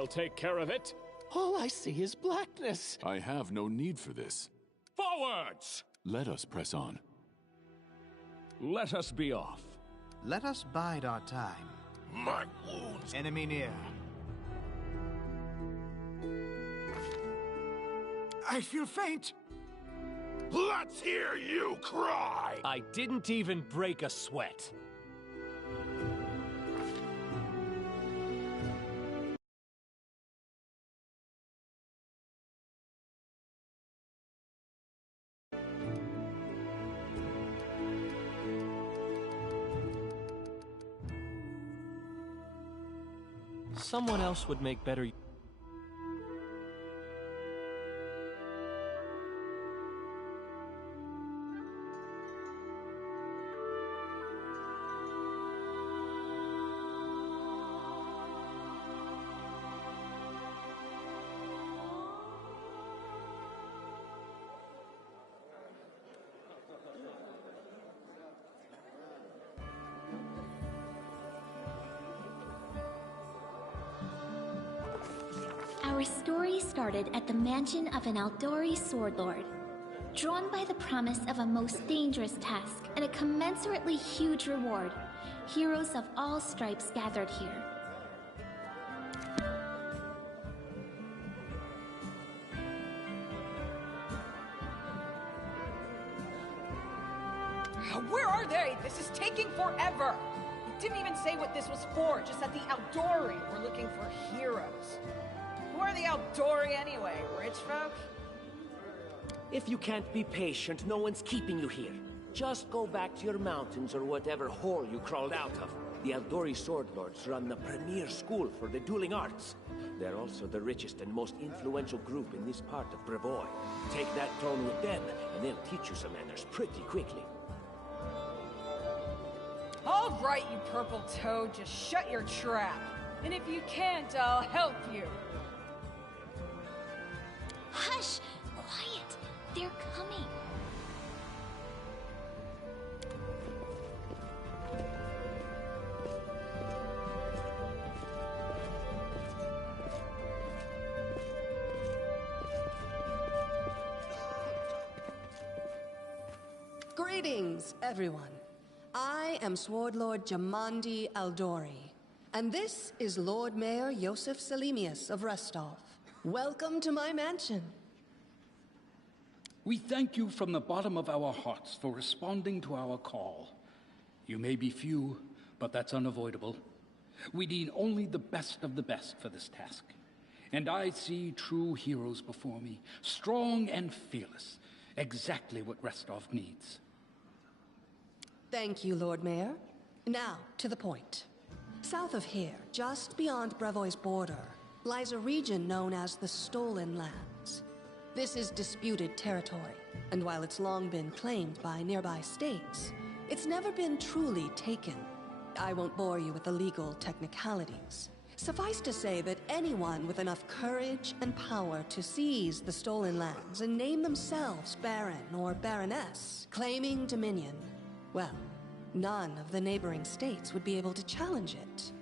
I'll take care of it. All I see is blackness. I have no need for this. Forwards! Let us press on. Let us be off. Let us bide our time. My wounds. Enemy near. I feel faint. Let's hear you cry! I didn't even break a sweat. Someone else would make better. Our story started at the mansion of an Aldori sword lord. Drawn by the promise of a most dangerous task and a commensurately huge reward, heroes of all stripes gathered here. Where are they? This is taking forever! It didn't even say what this was for, just that the Aldori were looking for heroes. Who are the Aldori anyway? Rich folk? If you can't be patient, no one's keeping you here. Just go back to your mountains or whatever hole you crawled out of. The Aldori Sword Lords run the premier school for the dueling arts. They're also the richest and most influential group in this part of Brevoy. Take that tone with them, and they'll teach you some manners pretty quickly. All right, you purple toad, just shut your trap. And if you can't, I'll help you. Hush! Quiet! They're coming! Greetings, everyone. I am Sword Lord Jamandi Aldori, and this is Lord Mayor Yosef Selimius of Restov. Welcome to my mansion. We thank you from the bottom of our hearts for responding to our call. You may be few, but that's unavoidable. We need only the best of the best for this task. And I see true heroes before me, strong and fearless, exactly what Restov needs. Thank you, Lord Mayor. Now, to the point. South of here, just beyond Brevoy's border, lies a region known as the Stolen Lands. This is disputed territory, and while it's long been claimed by nearby states, it's never been truly taken. I won't bore you with the legal technicalities. Suffice to say that anyone with enough courage and power to seize the Stolen Lands and name themselves Baron or Baroness, claiming dominion, well, none of the neighboring states would be able to challenge it.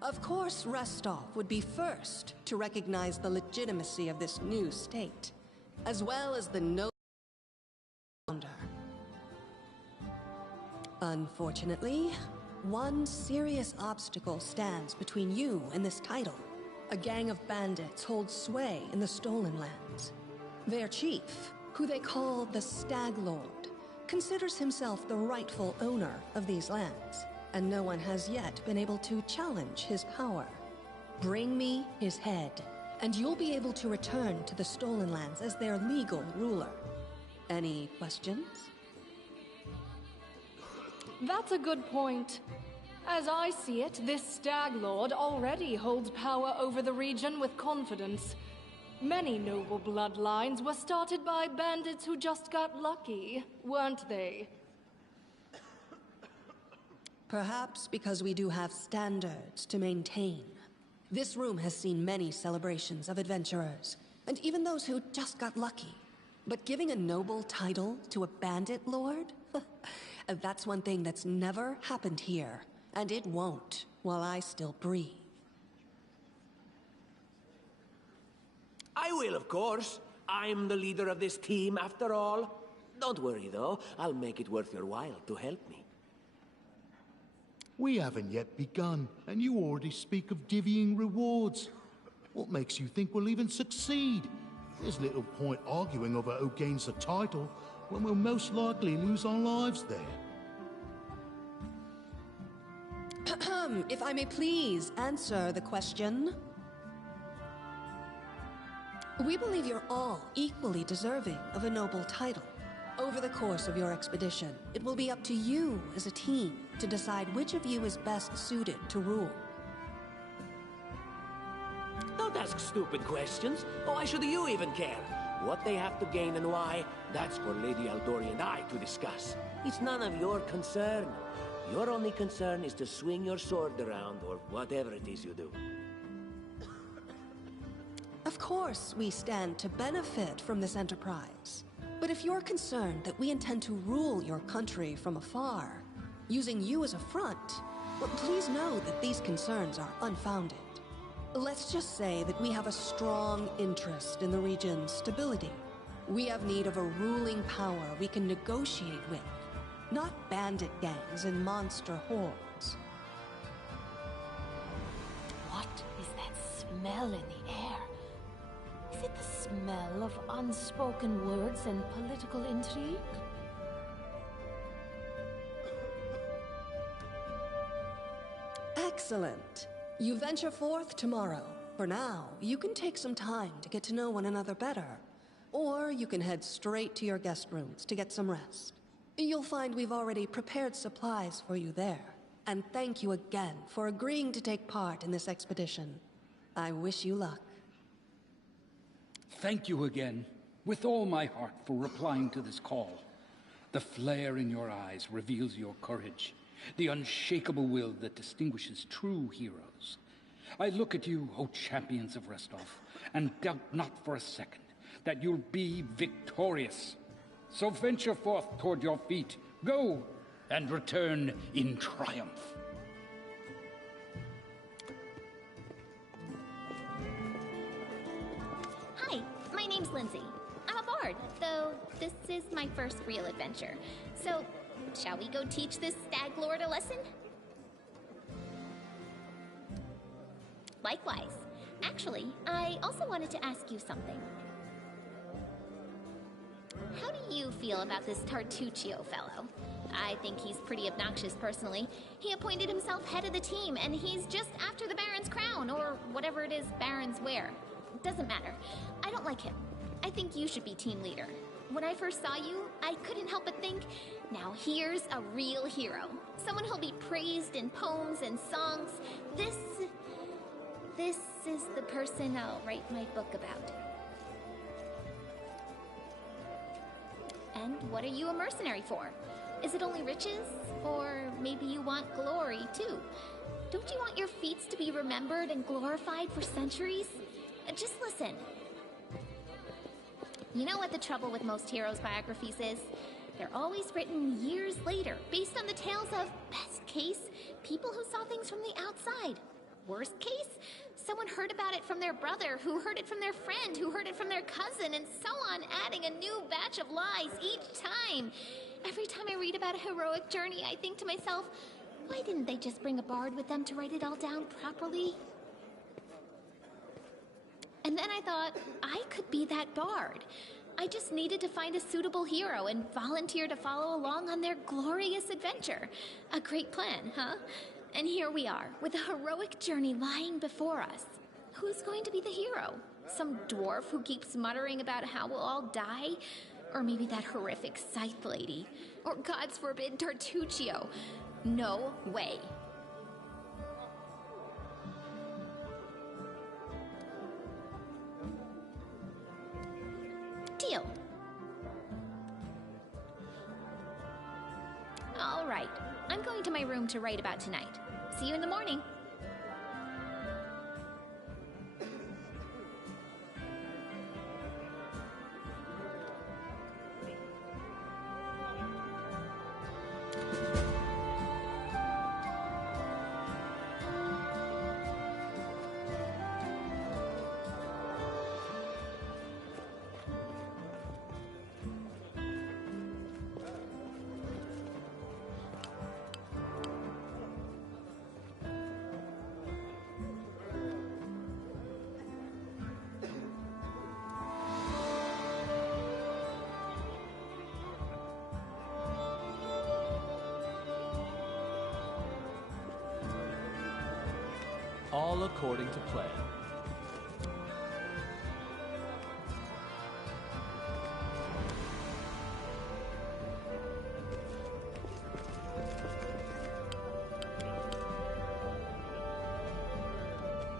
Of course, Restov would be first to recognize the legitimacy of this new state, as well as the founder. Unfortunately, one serious obstacle stands between you and this title. A gang of bandits holds sway in the Stolen Lands. Their chief, who they call the Stag Lord, considers himself the rightful owner of these lands, and no one has yet been able to challenge his power. Bring me his head, and you'll be able to return to the Stolen Lands as their legal ruler. Any questions? That's a good point. As I see it, this Stag Lord already holds power over the region with confidence. Many noble bloodlines were started by bandits who just got lucky, weren't they? Perhaps because we do have standards to maintain. This room has seen many celebrations of adventurers, and even those who just got lucky. But giving a noble title to a bandit lord? That's one thing that's never happened here, and it won't while I still breathe. I will, of course. I'm the leader of this team, after all. Don't worry, though. I'll make it worth your while to help me. We haven't yet begun, and you already speak of divvying rewards. What makes you think we'll even succeed? There's little point arguing over who gains the title when we'll most likely lose our lives there. If I may please answer the question. We believe you're all equally deserving of a noble title. Over the course of your expedition, it will be up to you as a team to decide which of you is best suited to rule. Don't ask stupid questions. Why should you even care? What they have to gain and why, that's for Lady Aldori and I to discuss. It's none of your concern. Your only concern is to swing your sword around, or whatever it is you do. Of course, we stand to benefit from this enterprise. But if you're concerned that we intend to rule your country from afar, using you as a front, well, please know that these concerns are unfounded. Let's just say that we have a strong interest in the region's stability. We have need of a ruling power we can negotiate with, not bandit gangs and monster hordes. What is that smell in the air? Is it the smell of unspoken words and political intrigue? Excellent. You venture forth tomorrow. For now, you can take some time to get to know one another better. Or you can head straight to your guest rooms to get some rest. You'll find we've already prepared supplies for you there. And thank you again for agreeing to take part in this expedition. I wish you luck. Thank you again, with all my heart, for replying to this call. The flare in your eyes reveals your courage, the unshakable will that distinguishes true heroes. I look at you, O champions of Restov, and doubt not for a second that you'll be victorious. So venture forth toward your feet, go, and return in triumph. Hi, my name's Lindsay. I'm a bard, though this is my first real adventure. So, shall we go teach this stag lord a lesson? Likewise. Actually, I also wanted to ask you something. How do you feel about this Tartuccio fellow? I think he's pretty obnoxious personally. He appointed himself head of the team, and he's just after the Baron's crown, or whatever it is barons wear. Doesn't matter. I don't like him. I think you should be team leader. When I first saw you, I couldn't help but think, now here's a real hero. Someone who'll be praised in poems and songs. This is the person I'll write my book about. And what are you a mercenary for? Is it only riches? Or maybe you want glory, too? Don't you want your feats to be remembered and glorified for centuries? Just listen. You know what the trouble with most heroes' biographies is? They're always written years later, based on the tales of, best case, people who saw things from the outside. Worst case, someone heard about it from their brother, who heard it from their friend, who heard it from their cousin, and so on, adding a new batch of lies each time. Every time I read about a heroic journey, I think to myself, why didn't they just bring a bard with them to write it all down properly? And then I thought, I could be that bard. I just needed to find a suitable hero and volunteer to follow along on their glorious adventure. A great plan, huh? And here we are, with a heroic journey lying before us. Who's going to be the hero? Some dwarf who keeps muttering about how we'll all die? Or maybe that horrific scythe lady? Or, God's forbid, Tartuccio? No way. Deal. All right. I'm going to my room to write about tonight. See you in the morning. according to plan.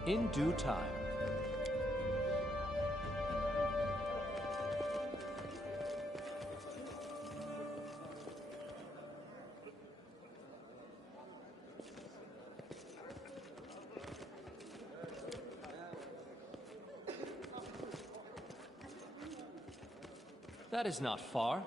In due time. That is not far.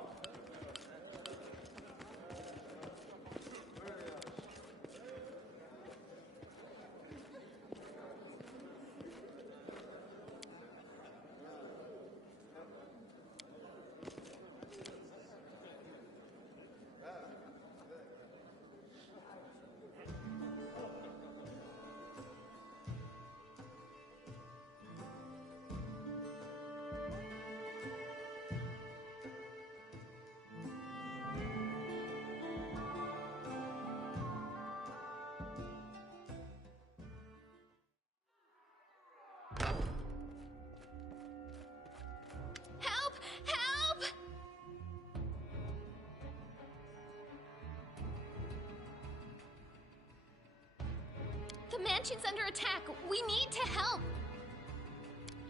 The mansion's under attack. We need to help.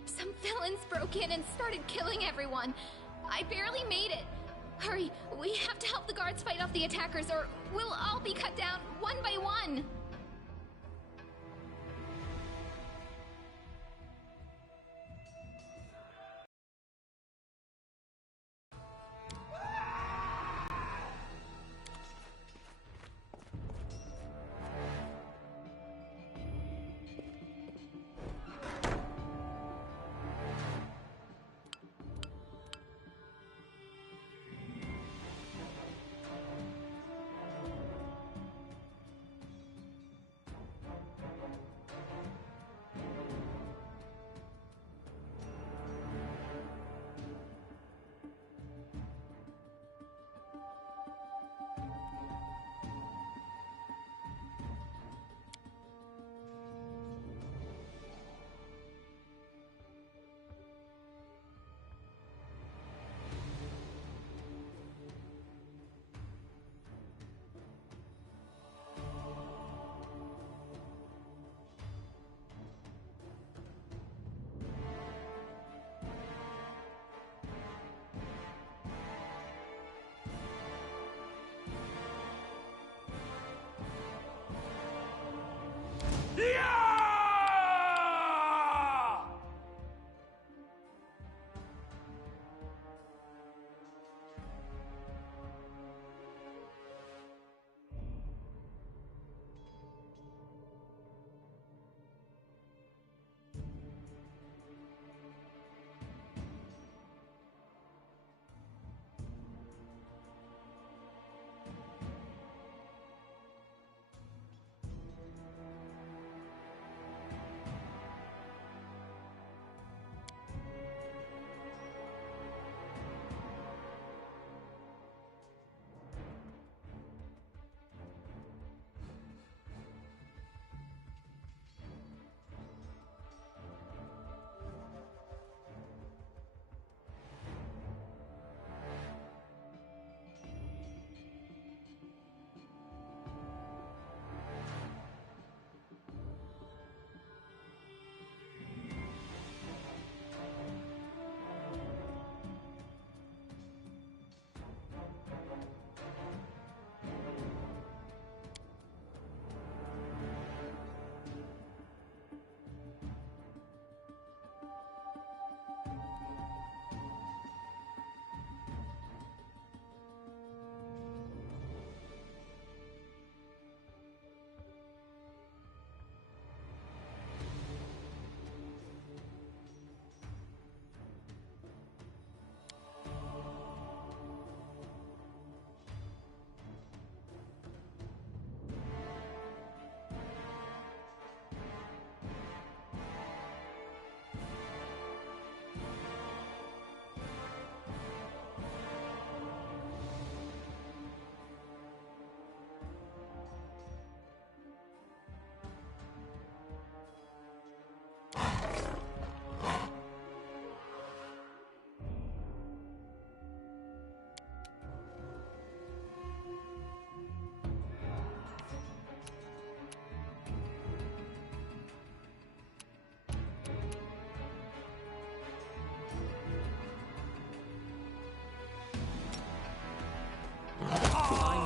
Some villains broke in and started killing everyone. I barely made it. Hurry, we have to help the guards fight off the attackers or we'll all be cut down one by one.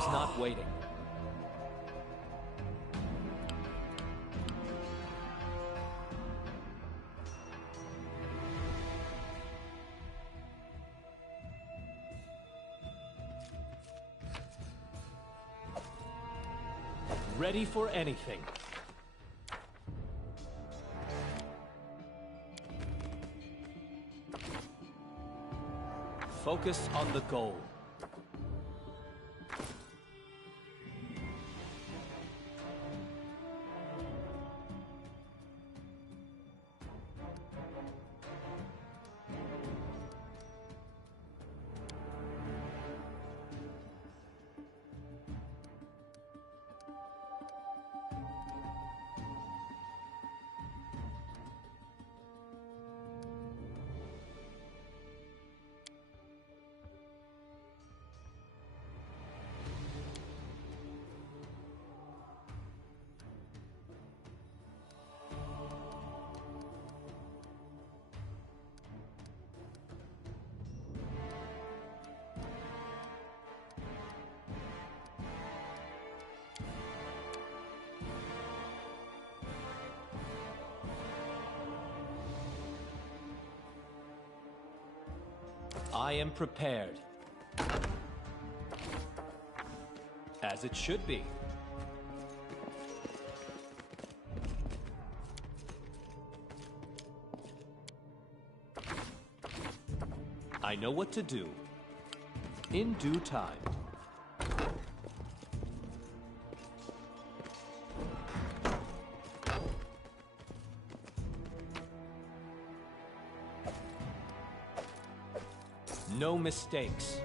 is not waiting. Ready for anything. Focus on the goal. I am prepared. As it should be. I know what to do. In due time. No mistakes.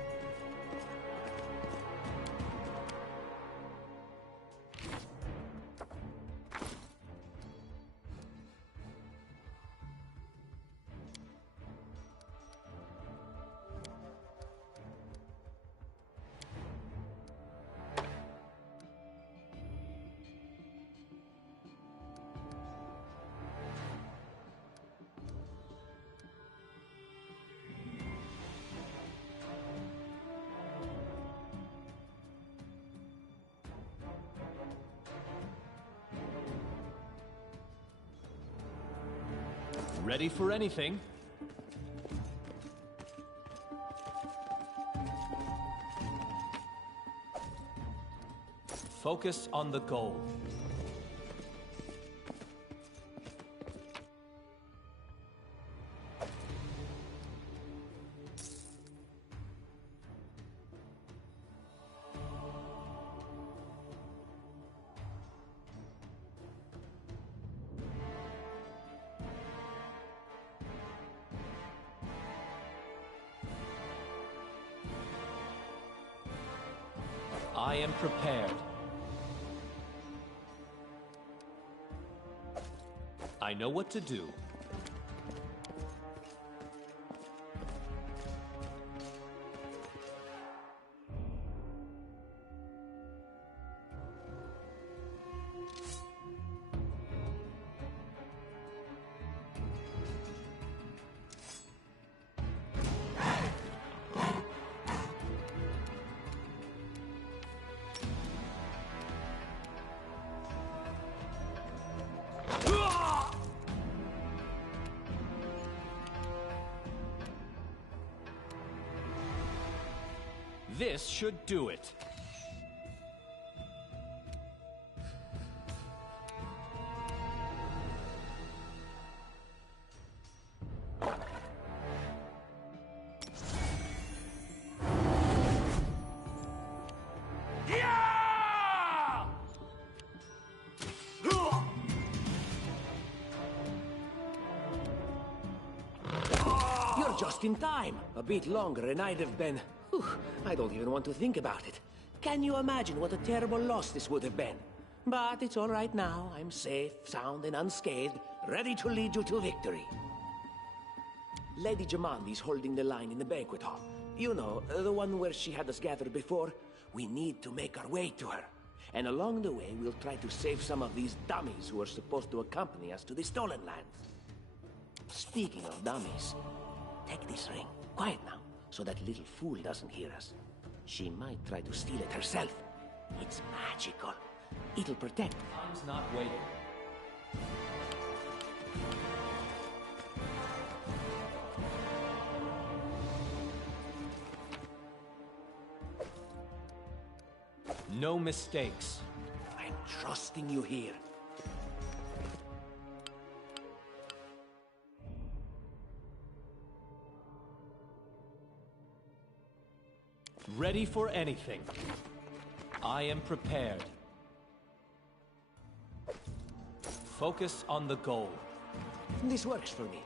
Ready for anything. Focus on the goal. I am prepared. I know what to do. This should do it. You're just in time. A bit longer and I'd have been... Whew, I don't even want to think about it. Can you imagine what a terrible loss this would have been? But it's all right now. I'm safe, sound, and unscathed, ready to lead you to victory. Lady Jamandi's holding the line in the banquet hall. You know, the one where she had us gathered before. We need to make our way to her. And along the way, we'll try to save some of these dummies who are supposed to accompany us to the Stolen Lands. Speaking of dummies, take this ring. Quiet now, so that little fool doesn't hear us. She might try to steal it herself, It's magical. It'll protect. Time's not waiting. No mistakes. I'm trusting you here. Ready for anything. I am prepared. Focus on the goal. This works for me.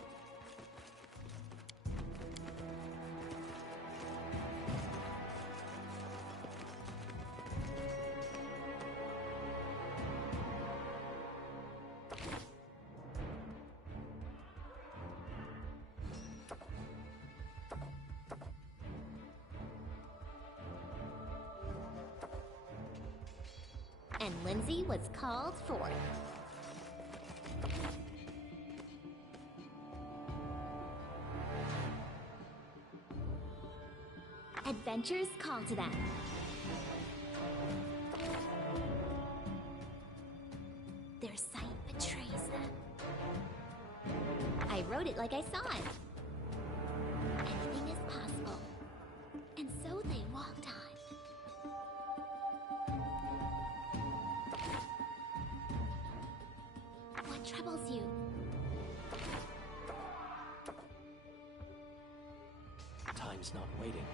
And Lindsay was called forth. Adventures call to them. Their sight betrays them. I wrote it like I saw it. Anything is possible. And so they walked on. What troubles you? Time's not waiting.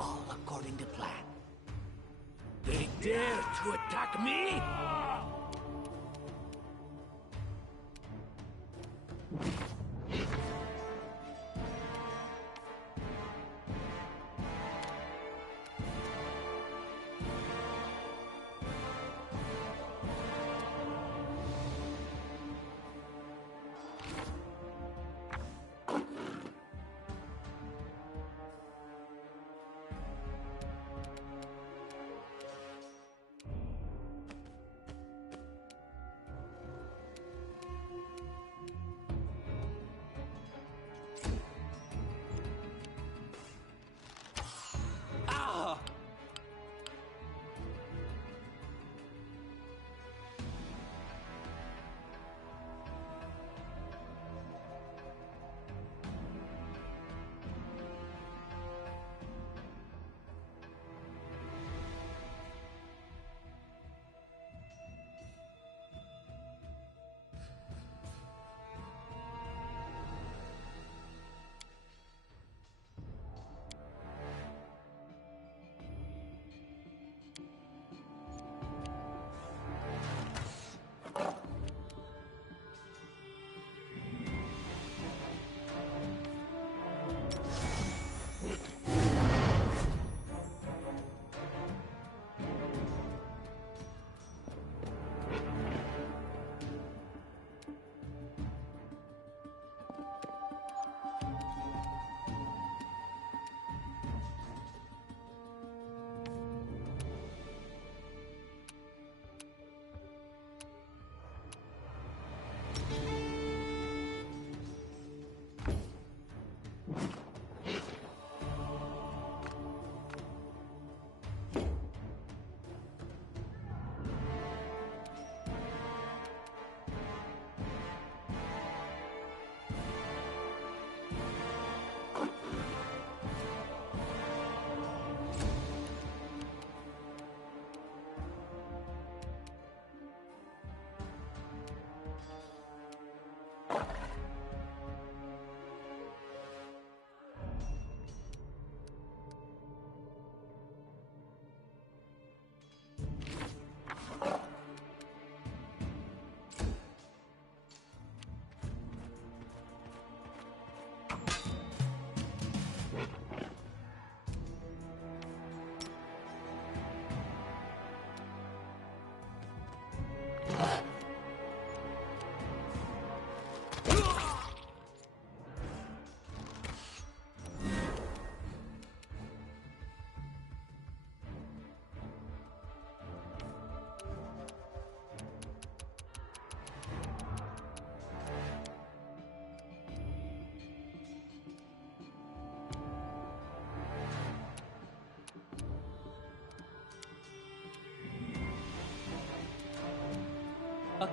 All according to plan. They dare to attack me?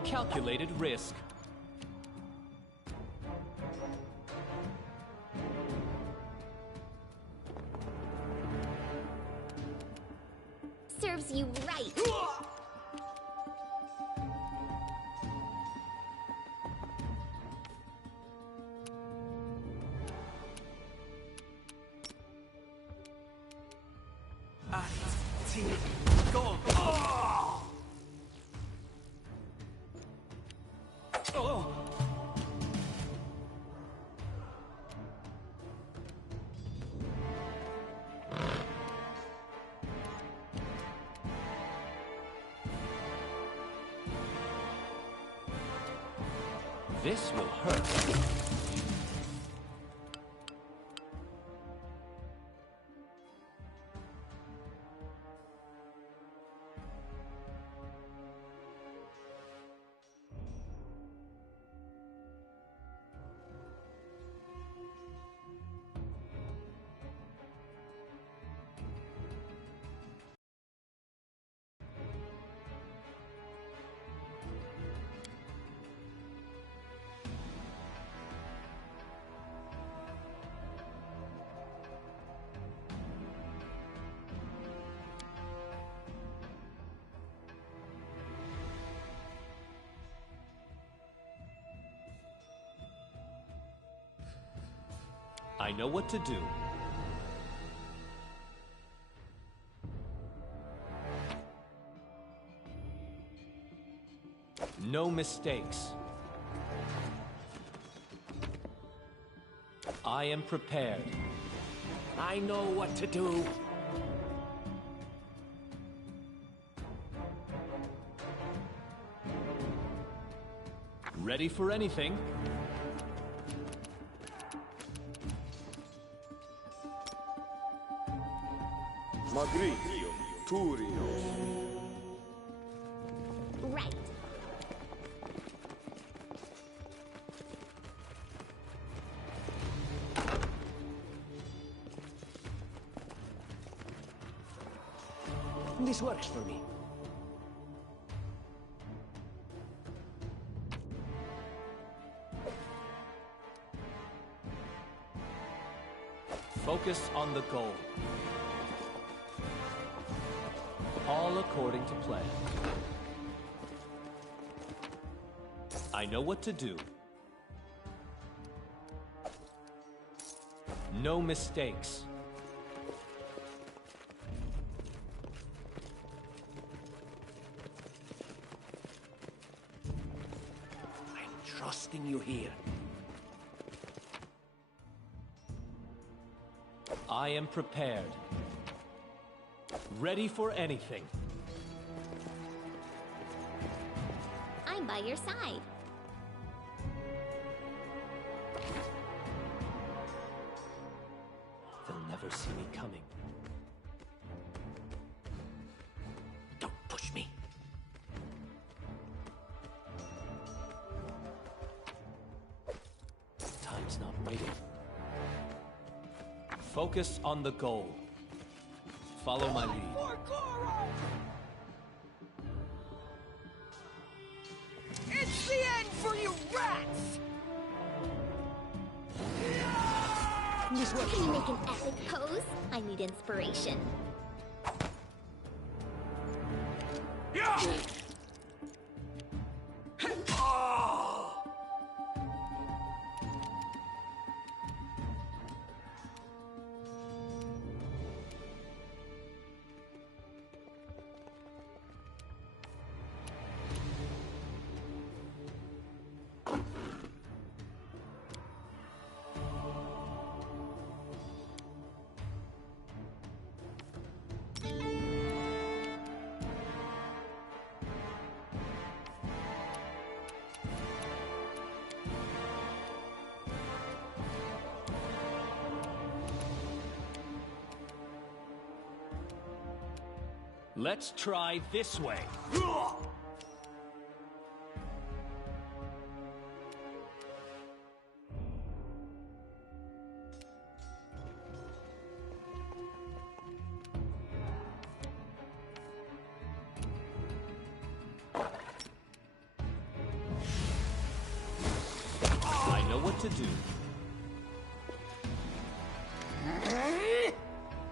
calculated risk. Serves you right. Go! Oh! This will hurt. I know what to do. No mistakes. I am prepared. I know what to do. Ready for anything. Magritio, Turio. Right. This works for me. Focus on the goal. All according to plan. I know what to do. No mistakes. I'm trusting you here. I am prepared. Ready for anything. I'm by your side. They'll never see me coming. Don't push me. Time's not waiting. Focus on the goal. Follow my lead. It's the end for you rats! Can you make an epic pose? I need inspiration. Let's try this way. to do.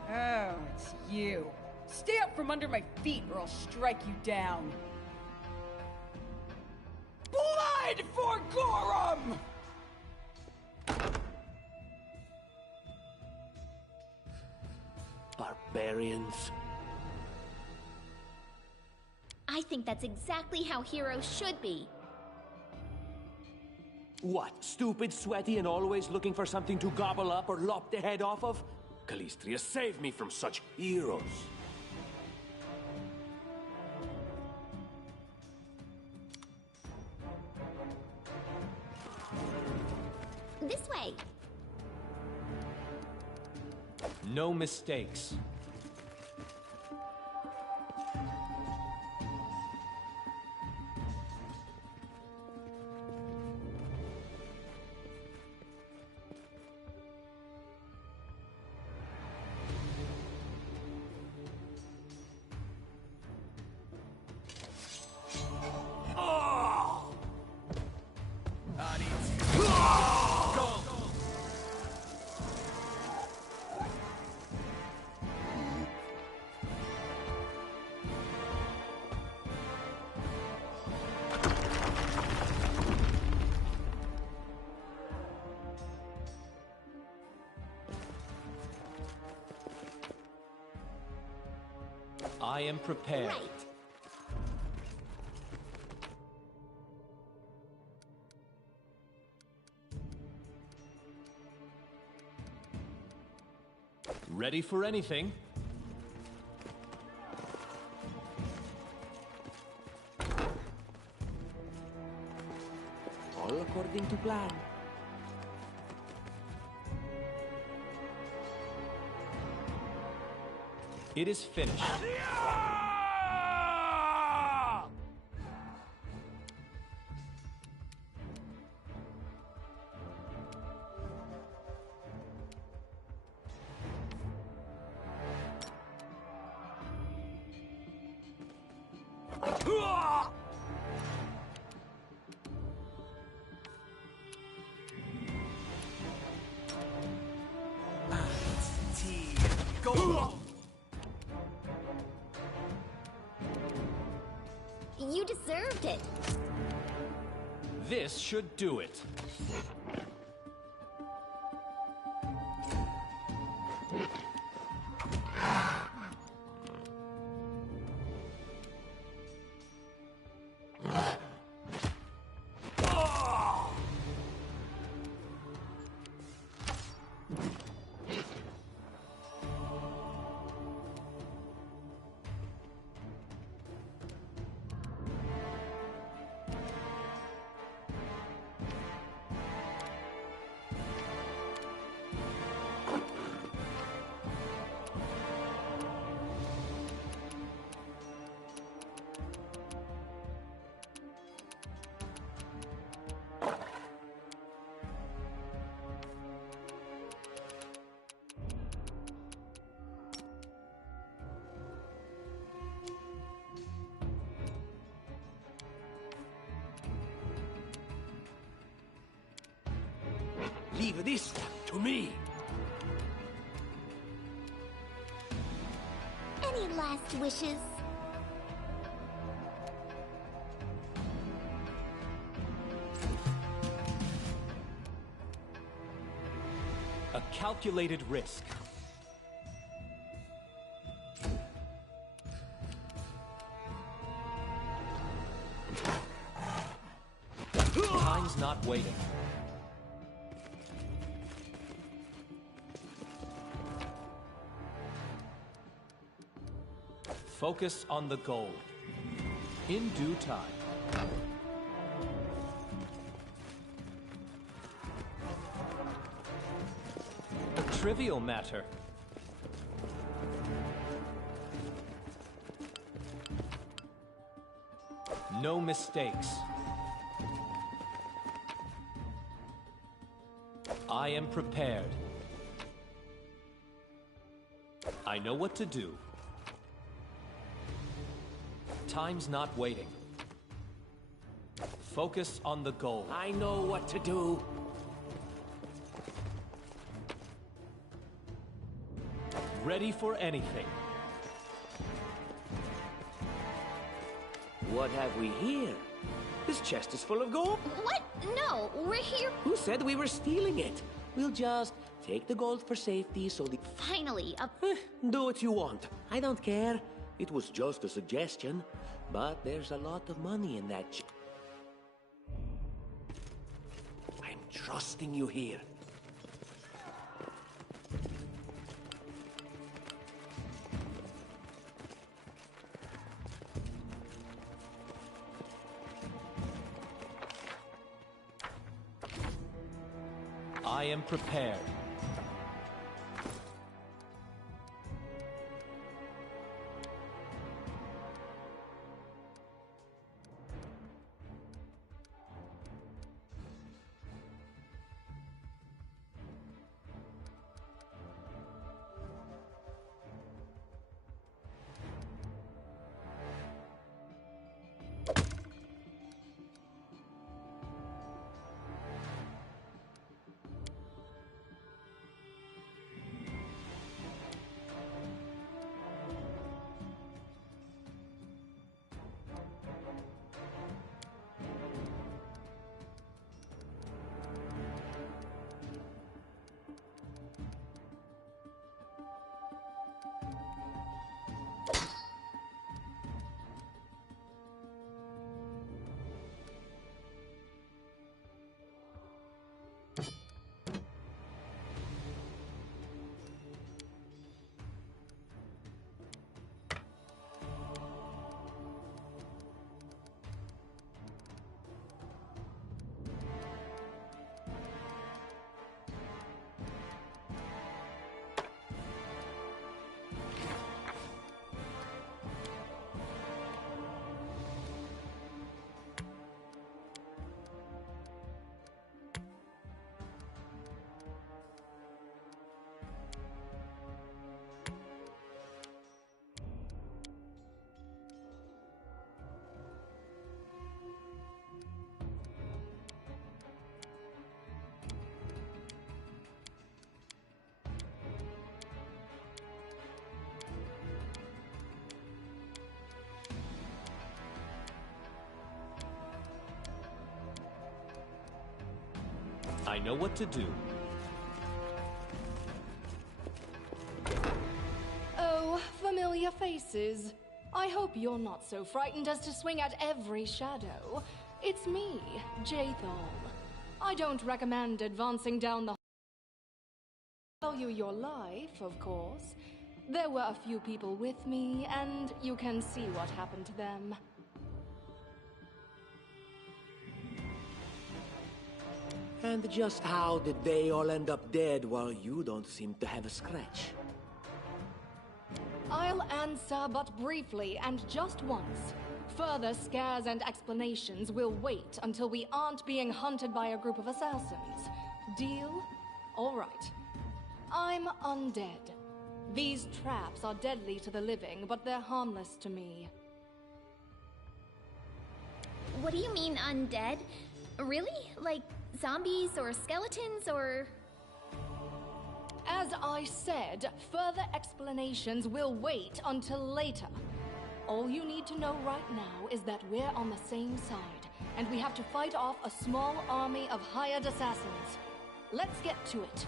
Oh, it's you. Stay up from under my feet or I'll strike you down. Blood for Gorum! Barbarians. I think that's exactly how heroes should be. What, stupid, sweaty, and always looking for something to gobble up or lop the head off of? Calistria, save me from such heroes. This way. No mistakes. I am prepared. Right. Ready for anything. All according to plan. It is finished. You deserved it. This should do it. Leave this to me. Any last wishes? A calculated risk. Time's not waiting. Focus on the goal. In due time. A trivial matter. No mistakes. I am prepared. I know what to do. Time's not waiting. Focus on the goal. I know what to do. Ready for anything. What have we here? This chest is full of gold. What? No, we're here. Who said we were stealing it? We'll just take the gold for safety so the... Finally, Do what you want. I don't care. It was just a suggestion. But there's a lot of money in that I'm trusting you here. I am prepared. I know what to do. Oh, familiar faces. I hope you're not so frightened as to swing at every shadow. It's me, Jathal. I don't recommend advancing down the value your life, of course. There were a few people with me, and you can see what happened to them. And just how did they all end up dead while you don't seem to have a scratch? I'll answer but briefly and just once. Further scares and explanations will wait until we aren't being hunted by a group of assassins. Deal? All right. I'm undead. These traps are deadly to the living, but they're harmless to me. What do you mean undead? Really? Like zombies or skeletons or... As I said, further explanations will wait until later. All you need to know right now is that we're on the same side, and we have to fight off a small army of hired assassins. Let's get to it.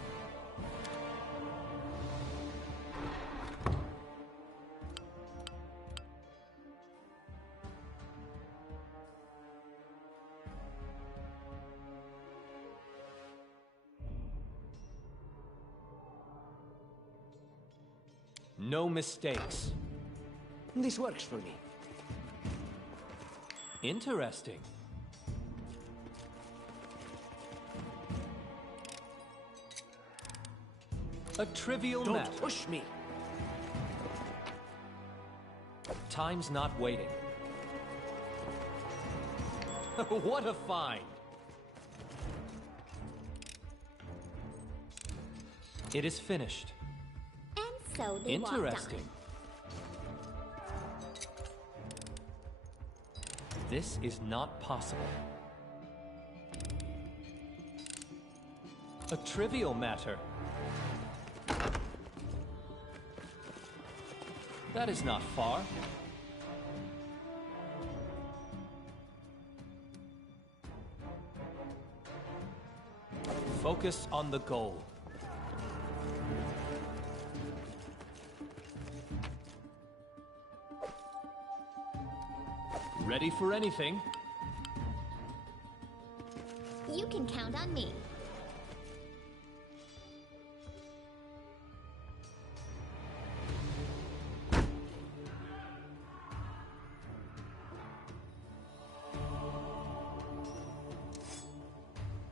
No mistakes. This works for me. Interesting. A trivial matter. Don't push me. Time's not waiting. What a find! It is finished. And so they walked on. Interesting. This is not possible. A trivial matter. That is not far. Focus on the goal. Ready for anything? You can count on me.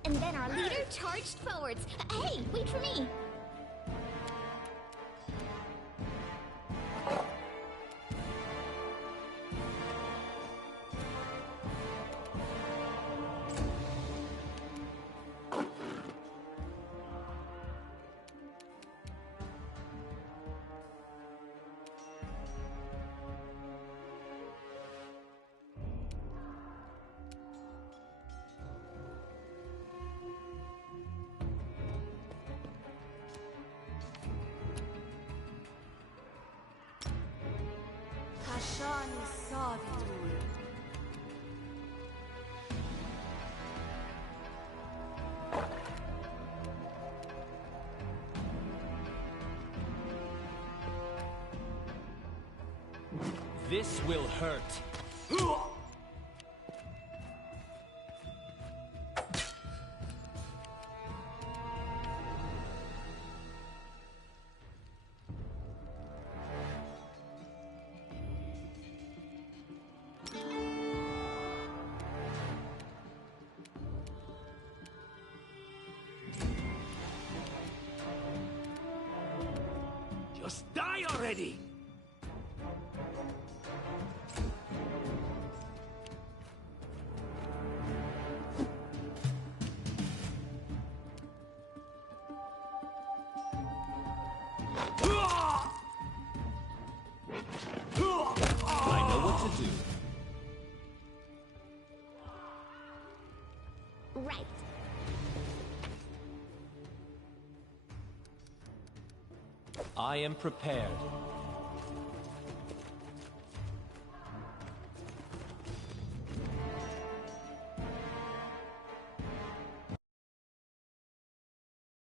And then our leader charged forwards. Hey, wait for me! Kashani Savitul. This will hurt. Just die already! I know what to do. Right. I am prepared.